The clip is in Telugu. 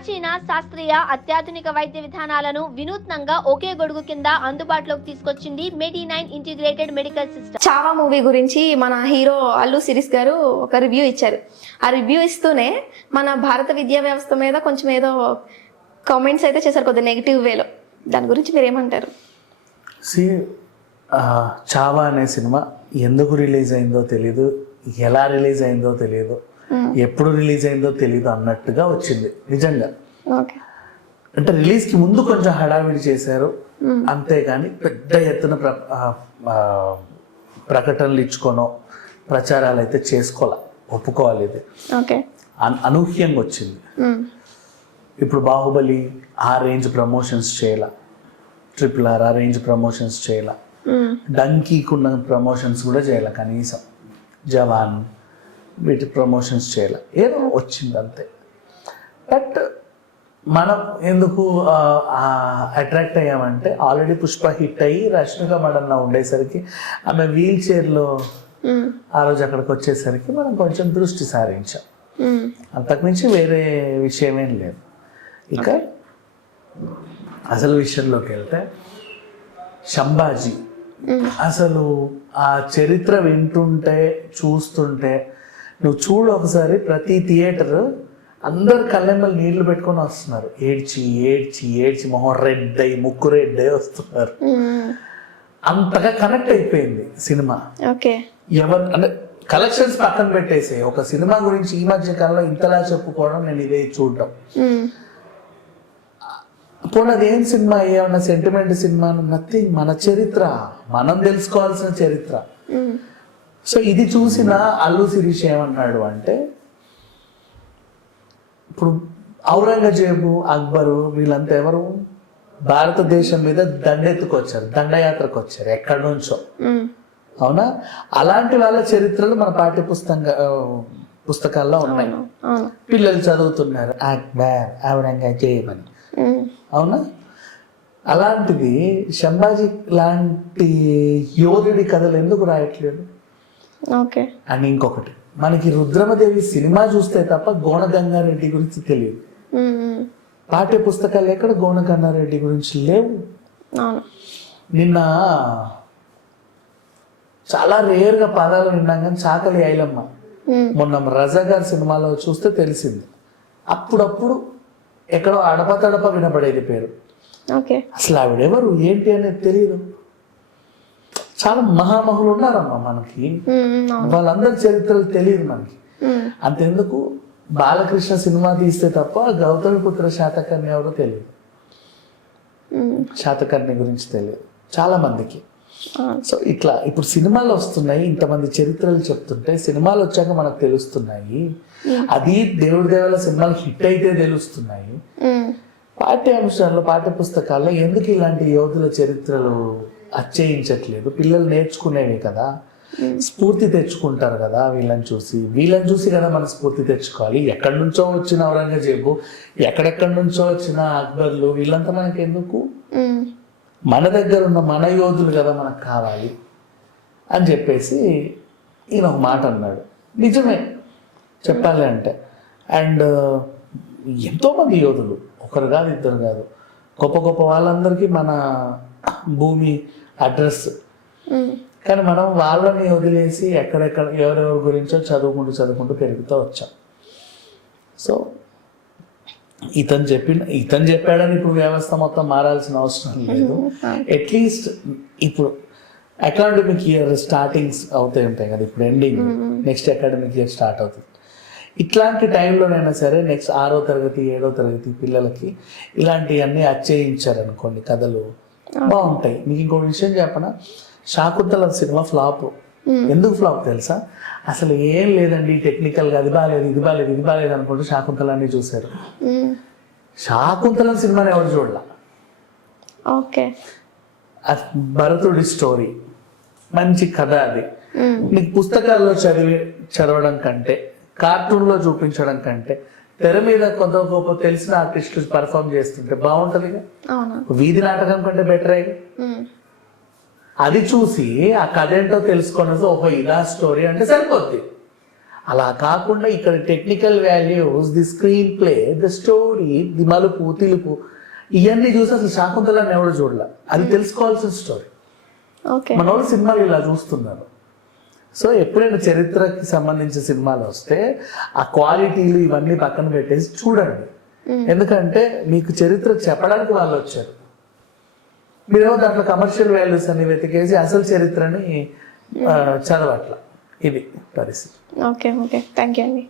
ప్రాచీన శాస్త్రీయ అత్యాధునిక వైద్య విధానాలను వినూత్నంగా ఒకే గొడుగు కింద అందుబాటులోకి తీసుకొచ్చింది medi nine integrated medical system Chhaava movie గురించి మన హీరో అల్లు సిరీస్ గారు ఒక రివ్యూ ఇచ్చారు. ఆ రివ్యూ ఇస్తూనే మన భారత విద్యా వ్యవస్థ మీద కొంచెం ఏదో కామెంట్స్ అయితే చేశారు కొద్దిగా నెగిటివ్ వేలో దాని గురించి మీరు ఏమంటారు సి చావా అనే సినిమా ఎందుకు రిలీజ్ అయిందో తెలీదు ఎలా రిలీజ్ అయిందో తెలియదు ఎప్పుడు రిలీజ్ అయిందో తెలియదు అన్నట్టుగా వచ్చింది నిజంగా. అంటే రిలీజ్కి ముందు కొంచెం హడావిడి చేశారు. అంతేగాని పెద్ద ఎత్తున ప్ర ప్రకటనలు ఇచ్చుకోనో ప్రచారాలు అయితే చేసుకోవాలి ఒప్పుకోవాలి ఇది. అనూహ్యంగా వచ్చింది. ఇప్పుడు బాహుబలి ఆ రేంజ్ ప్రమోషన్స్ చేయాల ట్రిపుల్ ఆర్ ఆ రేంజ్ ప్రమోషన్స్ చేయాల. డంకీకున్న ప్రమోషన్స్ కూడా చేయాలి కనీసం. జవాన్ వీటి ప్రమోషన్స్ చేయాలి. ఏదో వచ్చింది అంతే. బట్ మనం ఎందుకు అట్రాక్ట్ అయ్యామంటే ఆల్రెడీ పుష్ప హిట్ అయ్యి రష్మిక మడన్న ఉండేసరికి ఆమె వీల్ చైర్లో ఆ రోజు అక్కడికి వచ్చేసరికి మనం కొంచెం దృష్టి సారించాం. అంతకుమించి వేరే విషయం ఏం లేదు. ఇక అసలు విషయంలోకి వెళ్తే శంభాజీ అసలు ఆ చరిత్ర వింటుంటే చూస్తుంటే నువ్వు చూడు ఒకసారి ప్రతి థియేటర్ అందరు కళ్ళెమ్మలు నీళ్ళు పెట్టుకొని వస్తున్నారు. ఏడ్చి ఏడ్చి ఏడ్చి మొహం రెడ్ అయ్యి ముక్కు రెడ్ అయ్యి వస్తున్నారు. అంతగా కనెక్ట్ అయిపోయింది సినిమా. ఓకే. ఎవరు అంటే కలెక్షన్స్ పక్కన పెట్టేసి. ఒక సినిమా గురించి ఈ మధ్య కాలంలో ఇంతలా చెప్పుకోవడం నేను ఇదే చూడడం. పోనీ అదేం సినిమా? ఏమన్నా సెంటిమెంట్ సినిమా? నథింగ్ మన చరిత్ర. మనం తెలుసుకోవాల్సిన చరిత్ర. సో ఇది చూసిన అల్లు శిరీష్ ఏమన్నాడు అంటే ఇప్పుడు ఔరంగజేబు అక్బరు వీళ్ళంతా ఎవరు? భారతదేశం మీద దండెత్తుకొచ్చారు దండయాత్రకు వచ్చారు ఎక్కడి నుంచో. అవునా? అలాంటి వాళ్ళ చరిత్రలు మన పాఠ్య పుస్తక పుస్తకాల్లో ఉన్నాయి. పిల్లలు చదువుతున్నారు అక్బర్ ఔరంగజేబ్ అని. అవునా? అలాంటిది శంభాజీ లాంటి యోధుడి కథలు ఎందుకు రాయట్లేదు? ఓకే. అని ఇంకొకటి మనకి రుద్రమదేవి సినిమా చూస్తే తప్ప గోన గంగారెడ్డి గురించి తెలియదు. పాఠ్య పుస్తకాలు ఎక్కడ గోన గంగారెడ్డి గురించి లేవు? నిన్న చాలా రేర్గా పదాలు విన్నాం కానీ చాకలి ఐలమ్మ. మొన్న రజా గారి సినిమాలో చూస్తే తెలిసింది. అప్పుడప్పుడు ఎక్కడో అడప తడప వినపడేది పేరు. ఓకే. అసలు ఆవిడెవరు? ఏంటి అనేది తెలియదు. చాలా మహామహులు ఉన్నారమ్మా మనకి. వాళ్ళందరి చరిత్రలు తెలియదు మనకి. అంతెందుకు? బాలకృష్ణ సినిమా తీస్తే తప్ప గౌతమిపుత్ర శాతకర్ణి ఎవరో తెలియదు. శాతకర్ణి గురించి తెలియదు. చాలా మందికి. సో ఇట్లా ఇప్పుడు సినిమాలు వస్తున్నాయి ఇంతమంది చరిత్రలు చెప్తుంటే సినిమాలు వచ్చాక మనకు తెలుస్తున్నాయి. అది దేవుడి దేవాల సినిమాలు హిట్ అయితే తెలుస్తున్నాయి. పాఠ్యాంశాల్లో పాఠ్య పుస్తకాల్లో ఎందుకు ఇలాంటి యోధుల చరిత్రలు అచ్చయించట్లేదు పిల్లలు నేర్చుకునేవి కదా. స్ఫూర్తి తెచ్చుకుంటారు కదా వీళ్ళని చూసి. వీళ్ళని చూసి కదా మనం స్ఫూర్తి తెచ్చుకోవాలి. ఎక్కడి నుంచో వచ్చిన ఔరంగజేబు ఎక్కడెక్కడి నుంచో వచ్చిన అక్బర్లు వీళ్ళంతా మనకి ఎందుకు మన దగ్గర ఉన్న మన యోధులు కదా మనకు కావాలి అని చెప్పేసి ఈయన ఒక మాట అన్నాడు. నిజమే. చెప్పాలి అంటే. అండ్ ఎంతోమంది యోధులు. ఒకరు కాదు ఇద్దరు కాదు. గొప్ప గొప్ప వాళ్ళందరికీ మన భూమి అడ్రస్. కానీ మనం వాళ్ళని వదిలేసి ఎక్కడెక్కడ ఎవరెవరి గురించో చదువుకుంటూ చదువుకుంటూ పెరుగుతూ వచ్చాం. సో ఇతను చెప్పిన ఇతను చెప్పాడని ఇప్పుడు వ్యవస్థ మొత్తం మారాల్సిన అవసరం లేదు. అట్లీస్ట్ ఇప్పుడు అకాడమిక్ ఇయర్ స్టార్టింగ్స్ అవుతాయి ఉంటాయి కదా ఇప్పుడు ending next academic year start అవుతుంది. ఇట్లాంటి టైంలోనైనా సరే నెక్స్ట్ ఆరో తరగతి ఏడో తరగతి పిల్లలకి ఇలాంటివన్నీ అచ్చయించారనుకోండి కథలు బాగుంటాయి. మీకు ఇంకో విషయం చెప్పనా? Shakuntala cinema flop. ఎందుకు ఫ్లాప్ తెలుసా? అసలు ఏం లేదండి టెక్నికల్గా అది బాగాలేదు ఇది బాగాలేదు ఇది బాగాలేదు అనుకుంటూ శాకుంతలాన్ని చూశారు. శాకుంతలం సినిమాని ఎవరు చూడాల? ఓకే. భరతుడి స్టోరీ. మంచి కథ అది. నీకు పుస్తకాల్లో చదివి చదవడం కంటే కార్టూన్లో చూపించడం కంటే తెర మీద కొంత గొప్ప తెలిసిన ఆర్టిస్టులు పర్ఫామ్ చేస్తుంటే బాగుంటుందిగా? అవునా. వీధి నాటకం కంటే బెటర్ అది చూసి ఆ కథ ఏంటో తెలుసుకున్నది ఓహో ఇదా స్టోరీ అంటే సరిపోద్ది. అలా కాకుండా ఇక్కడ technical values the screenplay the story the మలుపు తెలుపు ఇవన్నీ చూసి అసలు శాకుంతలాన్ని ఎవడు చూడాల? అది తెలుసుకోవాల్సిన స్టోరీ మన వాళ్ళు సినిమాలు ఇలా చూస్తున్నారు. సో ఎప్పుడైనా చరిత్రకి సంబంధించిన సినిమాలు వస్తే ఆ క్వాలిటీలు ఇవన్నీ పక్కన పెట్టేసి చూడండి. ఎందుకంటే మీకు చరిత్ర చెప్పడానికి వాళ్ళు వచ్చారు. మీరేమో దాంట్లో కమర్షియల్ వాల్యూస్ అన్ని వెతికేసి అసలు చరిత్రని చదవట్ల. ఇది పరిస్థితి. Okay okay. థ్యాంక్ యూ అండి.